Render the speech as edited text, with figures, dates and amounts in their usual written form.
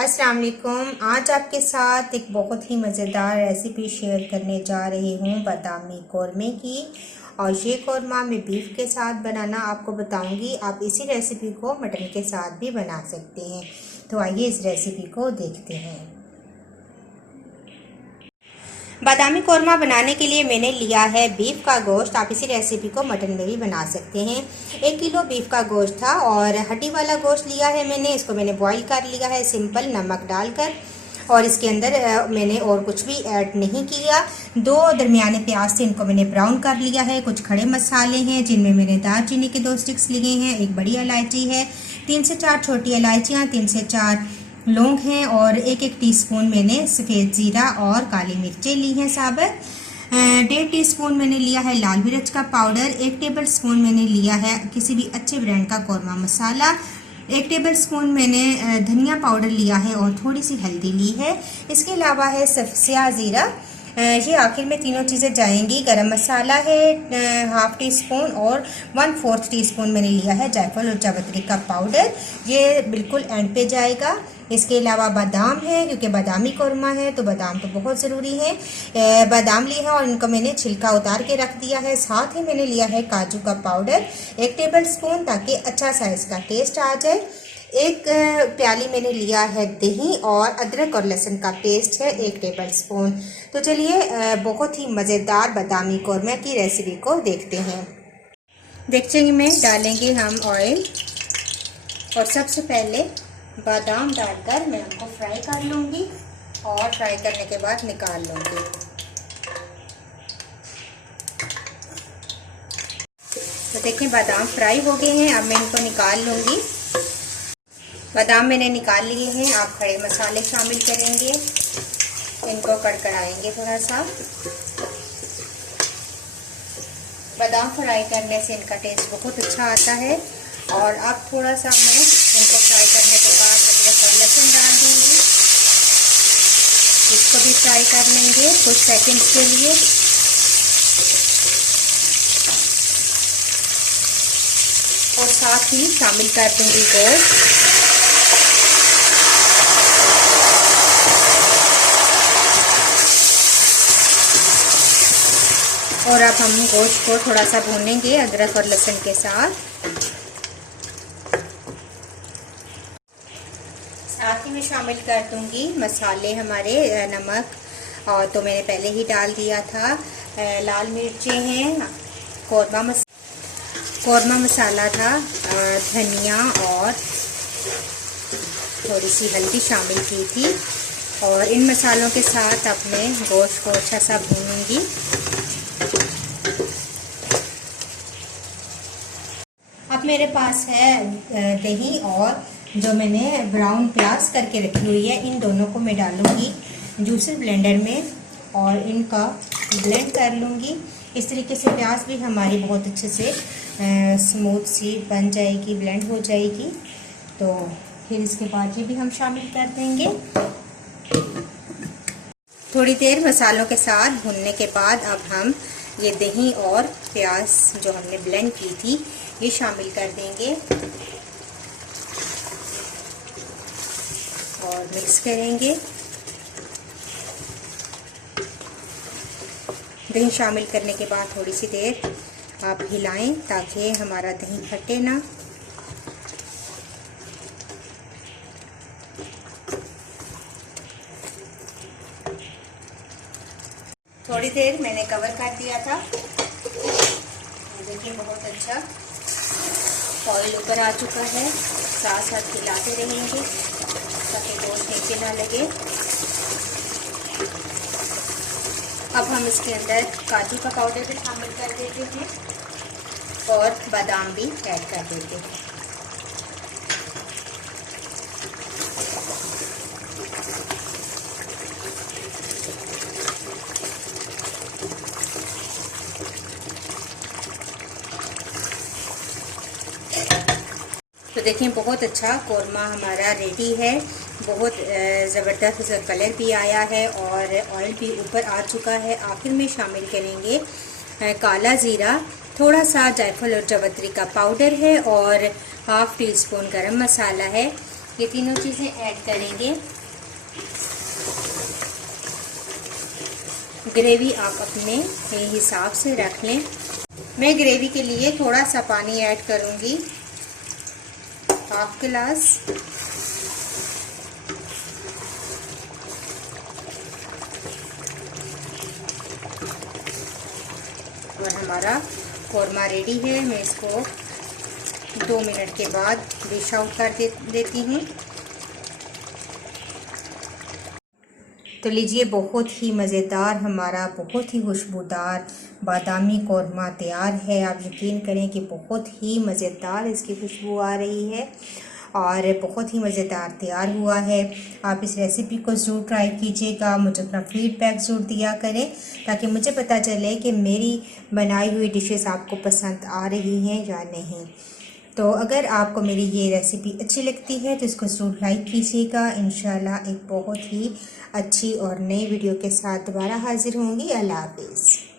अस्सलाम वालेकुम। आज आपके साथ एक बहुत ही मज़ेदार रेसिपी शेयर करने जा रही हूँ बादामी कौरमे की। और ये कौरमा मैं बीफ के साथ बनाना आपको बताऊँगी। आप इसी रेसिपी को मटन के साथ भी बना सकते हैं। तो आइए इस रेसिपी को देखते हैं। बादामी कौरमा बनाने के लिए मैंने लिया है बीफ का गोश्त। आप इसी रेसिपी को मटन में भी बना सकते हैं। 1 किलो बीफ का गोश्त था और हड्डी वाला गोश्त लिया है मैंने। इसको मैंने बॉईल कर लिया है सिंपल नमक डालकर, और इसके अंदर मैंने और कुछ भी ऐड नहीं किया। 2 दरमियाने प्याज थे, इनको मैंने ब्राउन कर लिया है। कुछ खड़े मसाले हैं जिनमें मैंने दालचीनी के 2 स्टिक्स लिए हैं, 1 बड़ी इलायची है, 3 से 4 छोटी इलायचियाँ, 3 से 4 लौंग हैं और 1-1 टीस्पून मैंने सफ़ेद ज़ीरा और काली मिर्चें ली हैं साबुत। 1.5 टीस्पून मैंने लिया है लाल मिर्च का पाउडर। 1 टेबल स्पून मैंने लिया है किसी भी अच्छे ब्रांड का कौरमा मसाला। 1 टेबल स्पून मैंने धनिया पाउडर लिया है और थोड़ी सी हल्दी ली है। इसके अलावा है सफ़ेद ज़ीरा, ये आखिर में तीनों चीज़ें जाएंगी। गरम मसाला है 1/2 टीस्पून और 1/4 टीस्पून मैंने लिया है जायफल और जावित्री का पाउडर, ये बिल्कुल एंड पे जाएगा। इसके अलावा बादाम है, क्योंकि बादामी कौरमा है तो बादाम तो बहुत ज़रूरी है। बादाम लिए हैं और इनको मैंने छिलका उतार के रख दिया है। साथ ही मैंने लिया है काजू का पाउडर 1 टेबल स्पून, ताकि अच्छा सा इसका टेस्ट आ जाए। 1 प्याली मैंने लिया है दही और अदरक और लहसुन का पेस्ट है 1 टेबल स्पून। तो चलिए बहुत ही मज़ेदार बादामी कौरमा की रेसिपी को देखते हैं। देगचे में डालेंगे हम ऑयल, और सबसे पहले बादाम डालकर मैं उनको फ्राई कर लूँगी और फ्राई करने के बाद निकाल लूँगी। तो देखिए बादाम फ्राई हो गए हैं, अब मैं इनको निकाल लूँगी। बादाम मैंने निकाल लिए हैं। आप खड़े मसाले शामिल करेंगे, इनको कड़कड़ाएंगे थोड़ा सा। बादाम फ्राई करने से इनका टेस्ट बहुत अच्छा आता है। और अब थोड़ा सा मैं इनको फ्राई करने के बाद अदरक और लहसुन डाल दूँगी। इसको भी फ्राई कर लेंगे कुछ सेकंड्स के लिए। और साथ ही शामिल कर दूँगी गोश्त। और अब हम गोश्त को थोड़ा सा भूनेंगे अदरक और लहसुन के साथ। साथ ही में शामिल कर दूंगी मसाले हमारे, नमक और तो मैंने पहले ही डाल दिया था। लाल मिर्चें हैं, कौरमा मसाला था, धनिया और थोड़ी सी हल्दी शामिल की थी। और इन मसालों के साथ अपने गोश्त को अच्छा सा भूनूंगी। अब मेरे पास है दही और जो मैंने ब्राउन प्याज करके रखी हुई है, इन दोनों को मैं डालूंगी जूसर ब्लेंडर में और इनका ब्लेंड कर लूँगी। इस तरीके से प्याज भी हमारी बहुत अच्छे से स्मूथ सी बन जाएगी, ब्लेंड हो जाएगी। तो फिर इसके बाद ये भी हम शामिल कर देंगे। थोड़ी देर मसालों के साथ भुनने के बाद अब हम ये दही और प्याज जो हमने ब्लेंड की थी ये शामिल कर देंगे और मिक्स करेंगे। दही शामिल करने के बाद थोड़ी सी देर आप हिलाएं ताकि हमारा दही फटे ना। थोड़ी देर मैंने कवर कर दिया था। देखिए बहुत अच्छा ऑयल ऊपर आ चुका है। साथ साथ हिलाते रहेंगे ताकि गोश्त नीचे ना लगे। अब हम इसके अंदर काजू का पाउडर भी शामिल कर देते हैं और बादाम भी ऐड कर देते हैं। तो देखिए बहुत अच्छा कौरमा हमारा रेडी है। बहुत ज़बरदस्त कलर भी आया है और ऑयल भी ऊपर आ चुका है। आखिर में शामिल करेंगे काला ज़ीरा, थोड़ा सा जायफल और जावित्री का पाउडर है और 1/2 टीस्पून गरम मसाला है। ये तीनों चीज़ें ऐड करेंगे। ग्रेवी आप अपने हिसाब से रख लें। मैं ग्रेवी के लिए थोड़ा सा पानी ऐड करूंगी, 1/2 गिलास। और हमारा कौरमा रेडी है। मैं इसको 2 मिनट के बाद डिश आउट कर देती हूँ। तो लीजिए, बहुत ही मज़ेदार, हमारा बहुत ही खुशबूदार बादामी कौरमा तैयार है। आप यकीन करें कि बहुत ही मज़ेदार इसकी खुशबू आ रही है और बहुत ही मज़ेदार तैयार हुआ है। आप इस रेसिपी को ज़रूर ट्राई कीजिएगा। मुझे अपना फीडबैक ज़रूर दिया करें ताकि मुझे पता चले कि मेरी बनाई हुई डिशेस आपको पसंद आ रही हैं या नहीं। तो अगर आपको मेरी ये रेसिपी अच्छी लगती है तो इसको ज़रूर लाइक कीजिएगा। इंशाल्लाह एक बहुत ही अच्छी और नई वीडियो के साथ दोबारा हाजिर होंगी। अल्लाह हाफिज़।